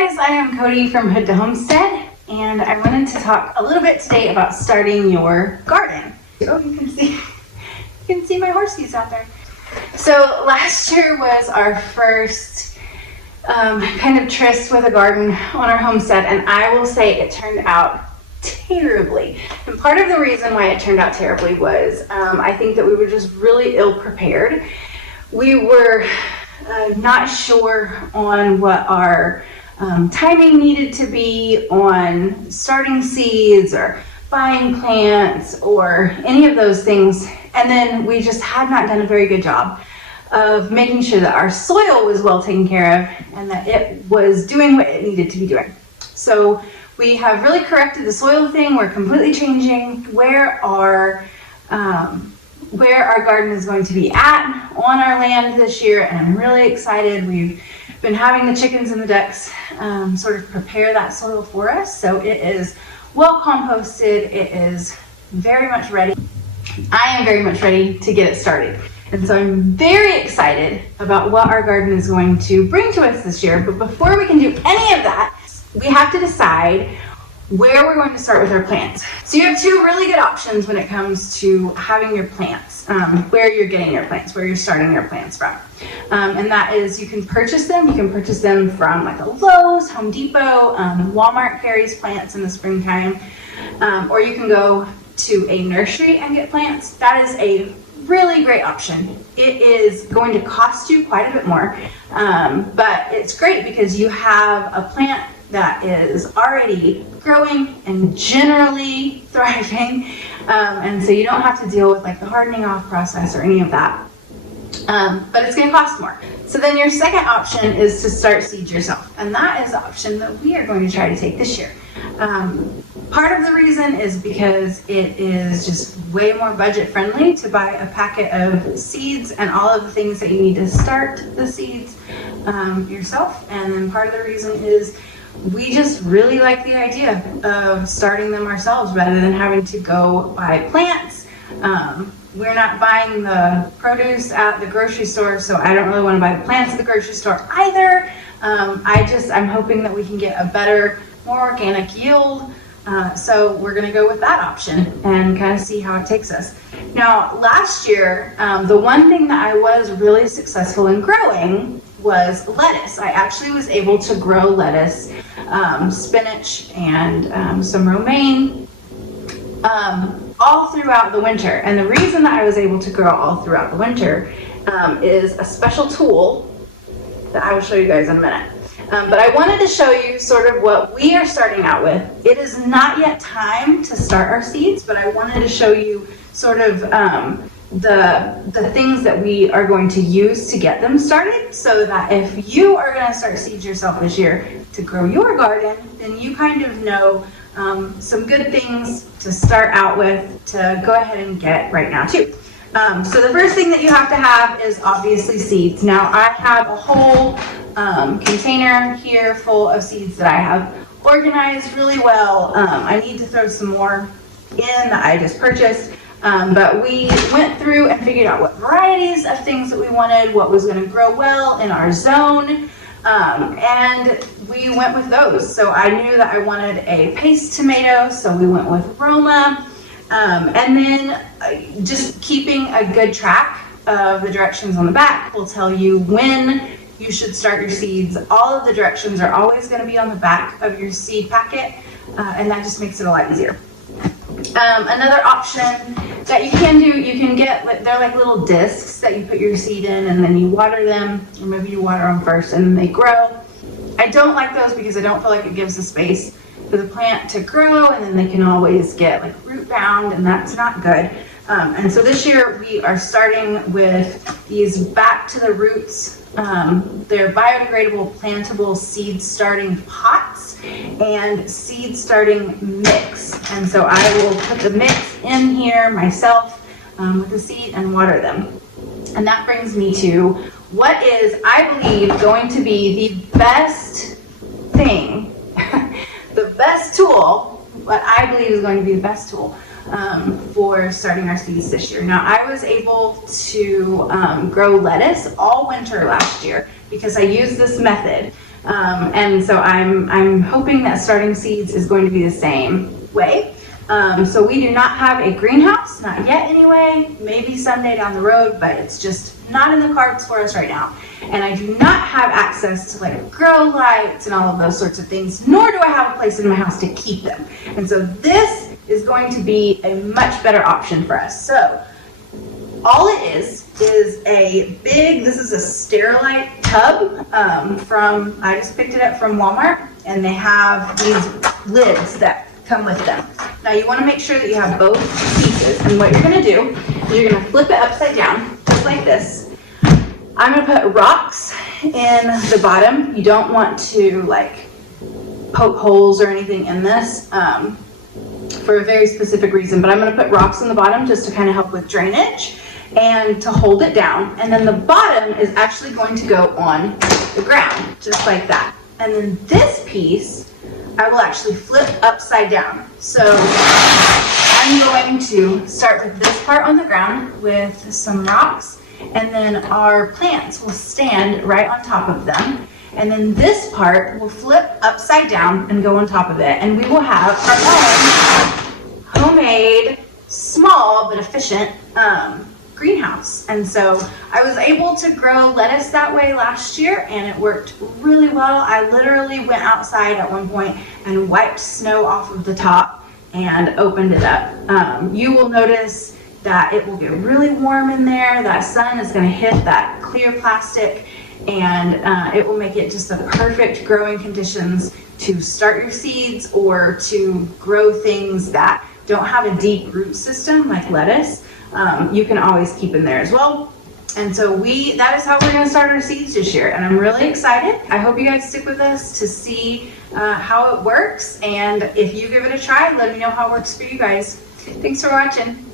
guys, I am Cody from Hood to Homestead, and I wanted to talk a little bit today about starting your garden. Oh, you can see my horsies out there. So last year was our first kind of tryst with a garden on our homestead, and I will say it turned out terribly. And part of the reason why it turned out terribly was I think that we were just really ill prepared. We were not sure on what our timing needed to be on starting seeds or buying plants or any of those things. And then we just had not done a very good job of making sure that our soil was well taken care of and that it was doing what it needed to be doing. So we have really corrected the soil thing. We're completely changing where our garden is going to be at on our land this year, and I'm really excited. We've been having the chickens and the ducks sort of prepare that soil for us, so it is well composted. It is very much ready. I am very much ready to get it started, and so I'm very excited about what our garden is going to bring to us this year. But before we can do any of that, we have to decide where we're going to start with our plants. So you have two really good options when it comes to having your plants, where you're getting your plants, where you're starting your plants from. And that is, you can purchase them. You can purchase them from like a Lowe's, Home Depot, Walmart carries plants in the springtime, or you can go to a nursery and get plants. That is a really great option. It is going to cost you quite a bit more, but it's great because you have a plant that is already growing and generally thriving, and so you don't have to deal with like the hardening off process or any of that, but it's going to cost more. So then your second option is to start seeds yourself, and that is the option that we are going to try to take this year. Part of the reason is because it is just way more budget friendly to buy a packet of seeds and all of the things that you need to start the seeds yourself, and then part of the reason is we just really like the idea of starting them ourselves rather than having to go buy plants. We're not buying the produce at the grocery store, so I don't really want to buy the plants at the grocery store either. I'm hoping that we can get a better, more organic yield. So we're going to go with that option and kind of see how it takes us. Now, last year, the one thing that I was really successful in growing was lettuce. I actually was able to grow lettuce, spinach, and some romaine all throughout the winter. And the reason that I was able to grow all throughout the winter is a special tool that I will show you guys in a minute. But I wanted to show you sort of what we are starting out with. It is not yet time to start our seeds, but I wanted to show you sort of the things that we are going to use to get them started, so that if you are going to start seeds yourself this year to grow your garden, then you kind of know some good things to start out with to go ahead and get right now too. So the first thing that you have to have is obviously seeds. Now I have a whole container here full of seeds that I have organized really well. I need to throw some more in that I just purchased. But we went through and figured out what varieties of things that we wanted, what was going to grow well in our zone, and we went with those. So I knew that I wanted a paste tomato, so we went with Roma, and then just keeping a good track of the directions on the back will tell you when you should start your seeds. All of the directions are always going to be on the back of your seed packet, and that just makes it a lot easier. Another option that you can do, you can get, they're like little discs that you put your seed in and then you water them, or maybe you water them first and then they grow. I don't like those because I don't feel like it gives the space for the plant to grow, and then they can always get like root bound, and that's not good. And so this year we are starting with these back to the roots. They're biodegradable plantable seed starting pots and seed starting mix. And so I will put the mix in here myself with the seed and water them. And that brings me to what is, I believe, going to be the best thing, the best tool, what I believe is going to be the best tool for starting our seeds this year. Now, I was able to grow lettuce all winter last year because I used this method. And so I'm hoping that starting seeds is going to be the same way. So we do not have a greenhouse, not yet anyway, maybe someday down the road, but it's just not in the cards for us right now. And I do not have access to like grow lights and all of those sorts of things, nor do I have a place in my house to keep them. And so this is going to be a much better option for us. So all it is a big, this is a Sterilite tub I just picked it up from Walmart, and they have these lids that come with them. Now you want to make sure that you have both pieces, and what you're going to do is you're going to flip it upside down, just like this. I'm going to put rocks in the bottom. You don't want to like poke holes or anything in this for a very specific reason, but I'm going to put rocks in the bottom just to kind of help with drainage and to hold it down. And then the bottom is actually going to go on the ground, just like that. And then this piece I will actually flip upside down. So I'm going to start with this part on the ground with some rocks, and then our plants will stand right on top of them. And then this part will flip upside down and go on top of it. And we will have our own homemade, small but efficient greenhouse. And so I was able to grow lettuce that way last year, and it worked really well. I literally went outside at one point and wiped snow off of the top and opened it up. You will notice that it will get really warm in there. That sun is going to hit that clear plastic, and it will make it just the perfect growing conditions to start your seeds or to grow things that don't have a deep root system like lettuce. You can always keep in there as well. And so that is how we're going to start our seeds this year, and I'm really excited. I hope you guys stick with us to see how it works, and if you give it a try, let me know how it works for you guys. Thanks for watching.